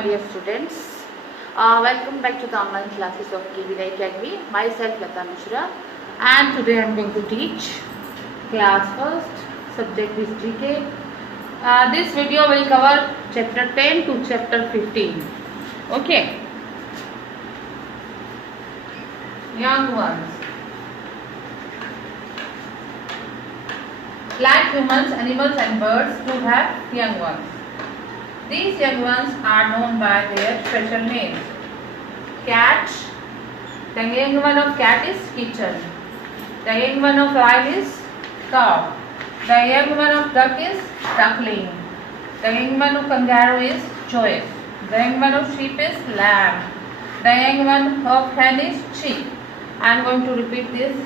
my dear students. Welcome back to the online classes of KVD Academy. Myself Lata Mishra, and today I am going to teach class first. Subject is GK. This video will cover chapter 10 to chapter 15. Okay. Young ones. Like humans, animals and birds do have young ones. These young ones are known by their special names. Cat. The young one of cat is kitten. The young one of owl is cow. The young one of duck is duckling. The young one of kangaroo is choice. The young one of sheep is lamb. The young one of hen is chick. I am going to repeat this.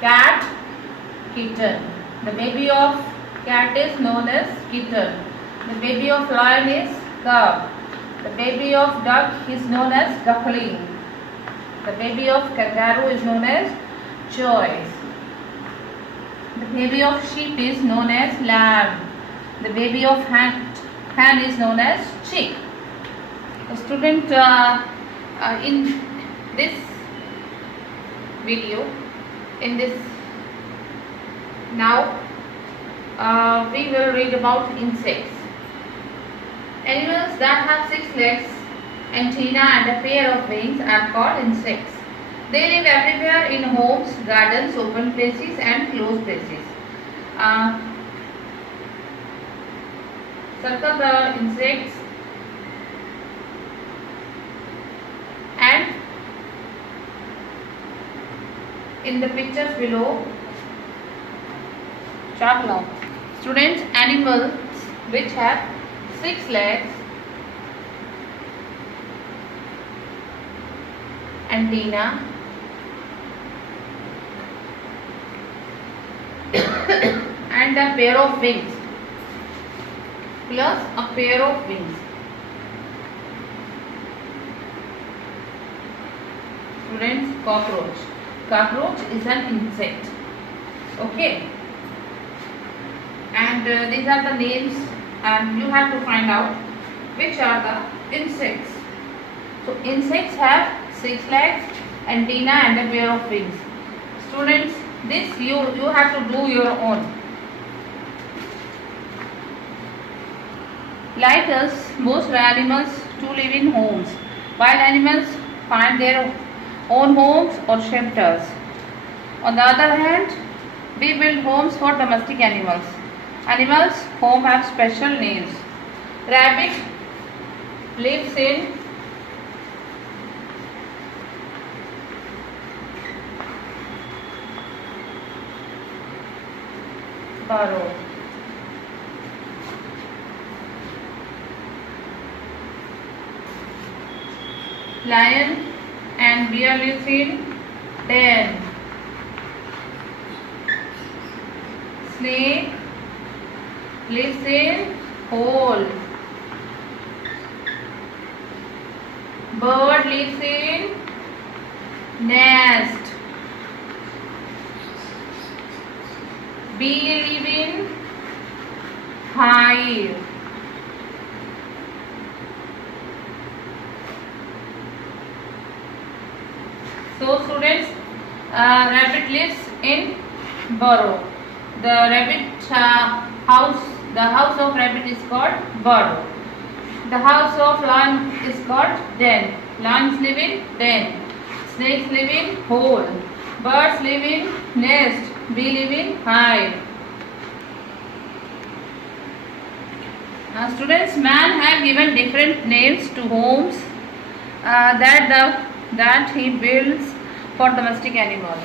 Cat, kitten. The baby of cat is known as kitten. The baby of lion is cub. The baby of duck is known as duckling. The baby of kangaroo is known as choice. The baby of sheep is known as lamb. The baby of hen is known as chick. A student, in this video, now we will read about insects. Animals that have 6 legs, antennae and a pair of wings are called insects. They live everywhere in homes, gardens, open places and closed places. Circle the insects and in the pictures below chart now. Students, animals which have 6 legs, antenna, and a pair of wings, plus a pair of wings. Students, cockroach. Cockroach is an insect. Okay. And these are the names, and you have to find out which are the insects. So insects have 6 legs, antenna and a pair of wings. Students, this you have to do your own. Like us, most animals do live in homes. Wild animals find their own homes or shelters. On the other hand, we build homes for domestic animals. Animals' home have special names. Rabbit lives in burrow. Lion and bear lives in den. Snake lives in hole. Bird lives in nest. Bee live in hive. So students, rabbit lives in burrow. The house of rabbit is called burrow. The house of lion is called den. Lions live in den. Snakes live in hole. Birds live in nest. Bee live in hive. Students, man have given different names to homes that he builds for domestic animals.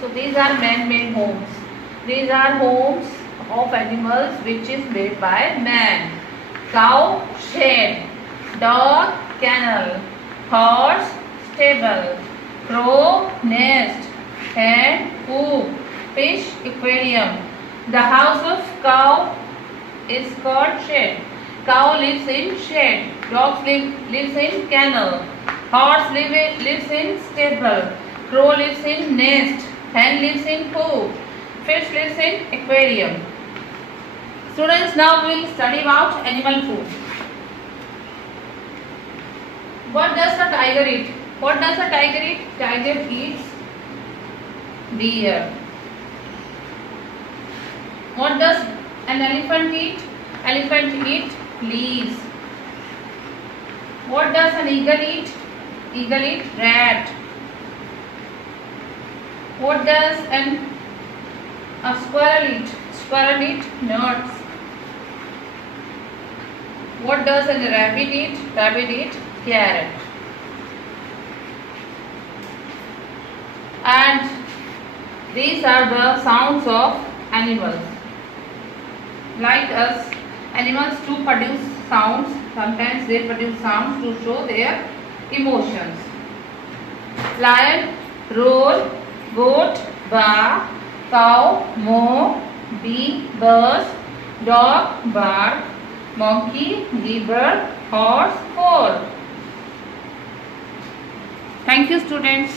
So these are man-made homes. These are homes of animals which is made by man. Cow, shed. Dog, kennel. Horse, stable. Crow, nest. Hen, coop. Fish, aquarium. The house of cow is called shed. Cow lives in shed. Dog lives in kennel. Horse lives in stable. Crow lives in nest. Hen lives in coop. Fish lives in aquarium. Students, now we will study about animal food. What does a tiger eat? What does a tiger eat? Tiger eats deer. What does an elephant eat? Elephant eat leaves. What does an eagle eat? Eagle eat rat. What does a squirrel eat? Squirrel eat nuts. What does a rabbit eat? Rabbit eat carrot. And these are the sounds of animals. Like us, animals too produce sounds. Sometimes they produce sounds to show their emotions. Lion roar, goat bark, cow moo, bee burst, dog bark, monkey gibber, horse howl. Thank you, students.